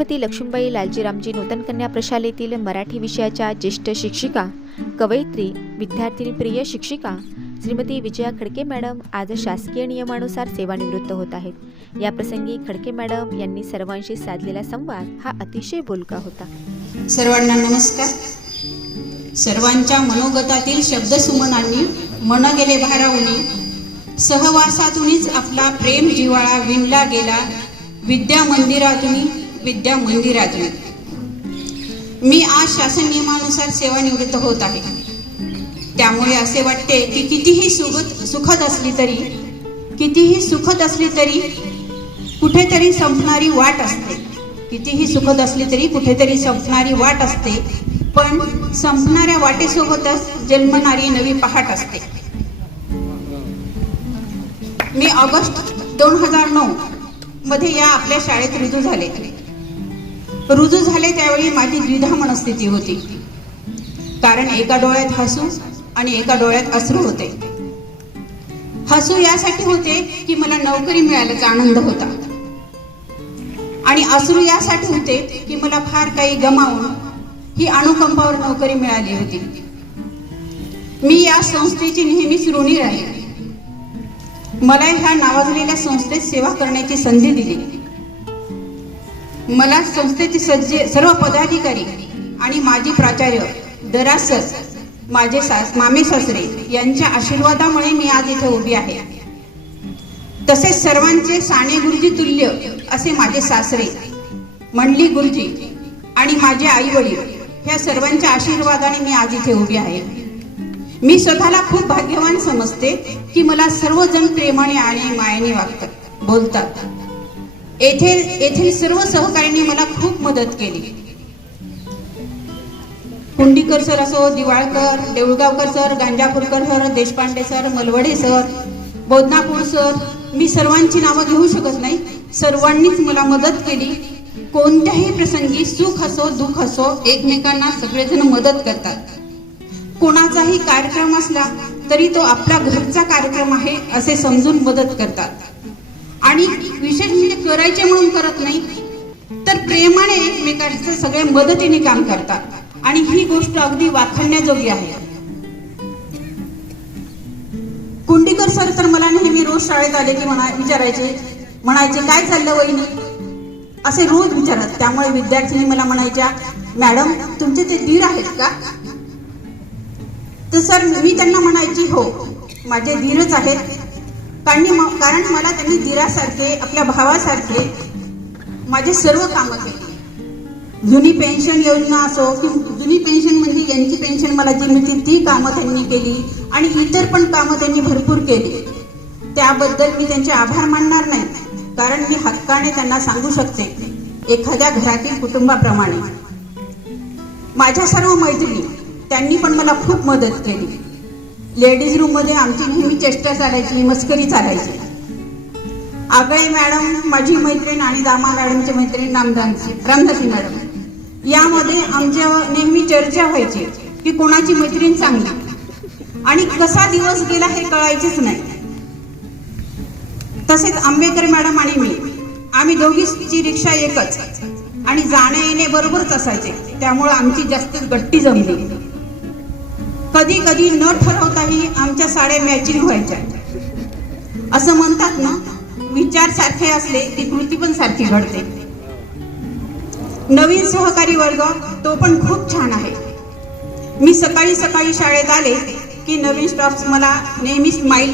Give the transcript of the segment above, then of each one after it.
श्रीमती लक्ष्मीबाई लालजीरामजी नूतन कन्या प्रशालेतील मराठी विषयाच्या ज्येष्ठ शिक्षिका कवयित्री विद्यार्थिनी प्रिय शिक्षिका श्रीमती विजया खडके मॅडम आज शासकीय नियमानुसार सेवानिवृत्त होत आहेत. या प्रसंगी खडके मॅडम यांनी सर्वांशी साधलेला संवाद हा अतिशय बोलका होता. सर्वांना नमस्कार. सर्वांच्या मनोगतातील शब्दसुमनांनी मन गेले भारावून सहवासातूनच आपला प्रेम जिव्हाळा विणला गेला. विद्या मंदिरातून विद्या मंदिरातून. मी आज शासन नियमानुसार सेवानिवृत्त होत आहे. त्यामुळे असे वाटते की कितीही सुखद सुखद असली तरी कितीही सुखद असली तरी कुठेतरी संपणारी वाट असते. कितीही सुखद असली तरी कुठेतरी संपणारी वाट असते. पण संपणाऱ्या वाटेसोबतच जन्मणारी नवी पहाट असते. मी ऑगस्ट दोन हजार नऊ मध्ये या आपल्या शाळेत रुजू झाले. रुजू झाले त्यावेळी माझी द्विधा मनस्थिती होती. कारण एका डोळ्यात हसू आणि एका डोळ्यात अश्रू होते. हसू यासाठी होते की मला नोकरी मिळाल्याचा आनंद होता. आणि अश्रू यासाठी होते की मला फार काही गमावून ही अणुकंपावर नोकरी मिळाली होती. मी या संस्थेची नेहमीच ऋणी राहील मला ह्या नावाजलेल्या संस्थेत सेवा करण्याची संधी दिली. मला संस्थेचे सज्जे सर्व पदाधिकारी आणि माजी प्राचार्य दरासर माझे सास मामे सासरे यांच्या आशीर्वादामुळे मी आज इथे उभी आहे. तसेच सर्वांचे साने गुरुजी तुल्य असे माझे सासरे मंडली गुरुजी आणि माझे आई वडील ह्या सर्वांच्या आशीर्वादाने मी आज इथे उभी आहे. मी स्वतःला खूप भाग्यवान समजते की मला सर्वजण प्रेमाने आणि मायाने वागतात बोलतात. येथे येथील सर्व सहकार्यांनी मला खूप मदत केली. कुंडीकर सर असो Diwalkar Deulgaonkar sir Ganjapurkar sir Deshpande sir Malwade sir Bodhanapur sir मी सर्वांची नावं घेऊ शकत नाही. सर्वांनीच मला मदत केली. कोणत्याही प्रसंगी सुख असो दुःख असो एकमेकांना सगळेजण मदत करतात. कोणाचाही कार्यक्रम असला तरी तो आपला घरचा कार्यक्रम आहे असे समजून मदत करतात. आणि विशेष म्हणजे करायचे म्हणून करत नाही तर प्रेमाने एकमेकांचं सगळे मदतीने काम करतात. आणि ही गोष्ट अगदी वाखाणण्याजोगी आहे. कुंडीकर सर तर मला नेहमी रोज शाळेत आले की म्हणा विचारायचे म्हणायचे काय चाललं वहिनी? असे रोज विचारत. त्यामुळे विद्यार्थिनी मला म्हणायच्या मॅडम तुमचे ते धीर आहेत का? तर सर मी त्यांना म्हणायची हो माझे धीरच आहेत. कारण कारण मला त्यांनी दिरासारखे आपल्या भावासारखे माझे सर्व कामं केली. जुनी पेन्शन योजना असो की जुनी पेन्शन म्हणजे यांची पेन्शन मला जी मिळते ती कामं त्यांनी केली आणि इतर पण कामं त्यांनी भरपूर केली. त्याबद्दल मी त्यांचे आभार मानणार नाही कारण मी हक्काने त्यांना सांगू शकते एखाद्या घरातील कुटुंबाप्रमाणे. माझ्या सर्व मैत्रिणी त्यांनी पण मला खूप मदत केली. लेडीज रूममध्ये आमची नेहमी चेष्टा चालायची मस्करी चालायची. आगळे मॅडम माझी मैत्रीण आणि दामा मॅडमची मैत्रीण रामदासी रामदासी मॅडम. यामध्ये आमच्या नेहमी चर्चा व्हायची की कोणाची मैत्रीण चांगली. आणि कसा दिवस गेला हे कळायचेच नाही. तसेच आंबेकर मॅडम आणि मी आम्ही दोघीची रिक्षा एकच आणि जाणे येणे बरोबरच असायचे. त्यामुळे आमची जास्त गट्टी जमली. कधी कधी न ठरवताही आमच्या साड्या मॅचिंग व्हायच्या. असं म्हणतात ना विचार सारखे असले की कृती पण सारखी घडते. नवीन सहकारी वर्ग तो पण खूप छान आहे. मी सकाळी सकाळी शाळेत आले की नवीन स्टाफ मला नेहमी स्माईल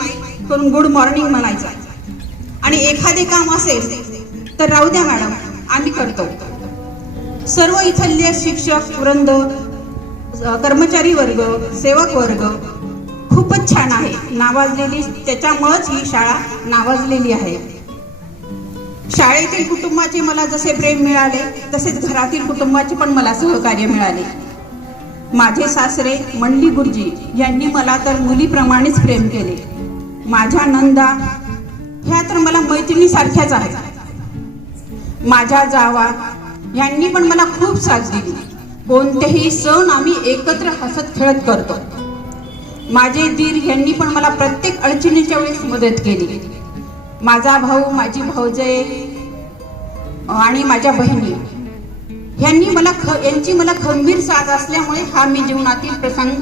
करून गुड मॉर्निंग म्हणायचा. आणि एखादे काम असेल तर राहू द्या मॅडम आम्ही करतो. सर्व इथले शिक्षक वृंद कर्मचारी वर्ग सेवक वर्ग खूपच छान आहे. नावाजलेली त्याच्यामुळंच ही शाळा नावाजलेली आहे. शाळेतील कुटुंबाचे मला जसे प्रेम मिळाले तसेच घरातील कुटुंबाचे पण मला सहकार्य मिळाले. माझे सासरे मंडली गुरुजी यांनी मला तर मुलीप्रमाणेच प्रेम केले. माझ्या नंदा ह्या तर मला मैत्रिणीसारख्याच आहेत. माझ्या जावा यांनी पण मला खूप साथ दिली. कोणतेही सण आम्ही एकत्र हसत खेळत करतो. माझे दीर यांनी पण मला प्रत्येक अडचणीच्या वेळेस मदत केली. माझा भाऊ माझी भाऊजय आणि माझ्या बहिणी ह्यांनी मला ख यांची मला खंबीर साथ असल्यामुळे हा मी जीवनातील प्रसंग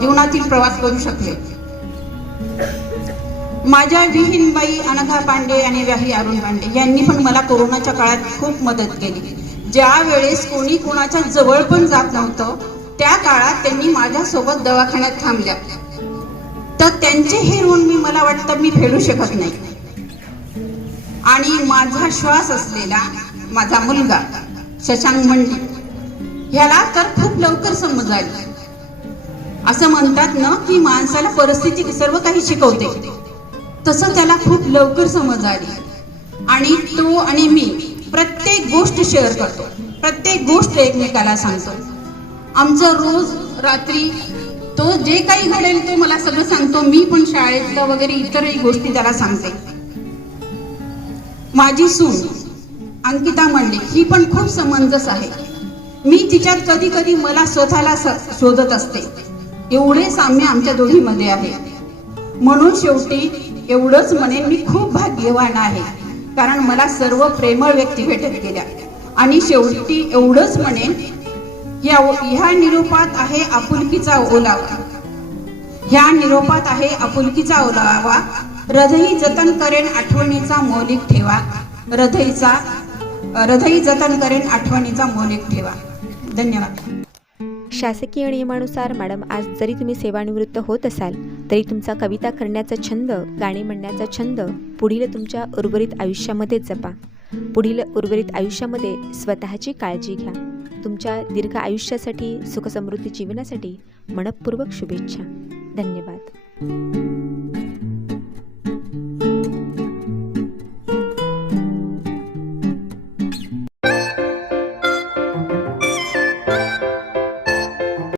जीवनातील प्रवास करू शकले. माझ्या विहीनबाई अनघा पांडे आणि व्याही अरुण पांडे यांनी पण मला कोरोनाच्या काळात खूप मदत केली. ज्या वेळेस कोणी कोणाच्या जवळ पण जात नव्हतं त्या काळात त्यांनी माझ्यासोबत दवाखान्यात थांबल्या. तर त्यांचे हे ऋण मी मला वाटतं मी फेडू शकत नाही. आणि माझा श्वास असलेला माझा मुलगा शशांक मंडी ह्याला तर खूप लवकर समजायला असं म्हणतात ना की माणसाला परिस्थिती सर्व काही शिकवते. तसं त्याला खूप लवकर समज आली. आणि तो आणि मी प्रत्येक गोष्ट शेअर करतो. प्रत्येक गोष्ट एकमेकाला सांगतो. आमचं रोज रात्री तो जे काही घडेल ते मला सगळं सांगतो. मी पण शाळेतलं वगैरे इतरही गोष्टी त्याला सांगते. माझी सून अंकिता मंडे ही पण खूप समंजस आहे. मी तिच्यात कधी कधी मला स्वतःला शोधत असते. एवढे साम्य आमच्या दोघीमध्ये आहे. म्हणून शेवटी एवढंच म्हणेन मी खूप भाग्यवान आहे. कारण मला सर्व प्रेमळ व्यक्ती भेटत गेल्या. आणि शेवटी एवढंच म्हणेन या ह्या निरोपात आहे आपुलकीचा ओलावा. ह्या निरोपात आहे आपुलकीचा ओलावा. हृदयी जतन करेन आठवणीचा मौलिक ठेवा. हृदयीचा हृदयी जतन करेन आठवणीचा मौलिक ठेवा. धन्यवाद. शासकीय नियमानुसार मॅडम आज जरी तुम्ही सेवानिवृत्त होत असाल तरी तुमचा कविता करण्याचा छंद गाणी म्हणण्याचा छंद पुढील तुमच्या उर्वरित आयुष्यामध्ये जपा. पुढील उर्वरित आयुष्यामध्ये स्वतःची काळजी घ्या. तुमच्या दीर्घ आयुष्यासाठी सुखसमृद्धी जीवनासाठी मनपूर्वक शुभेच्छा. धन्यवाद.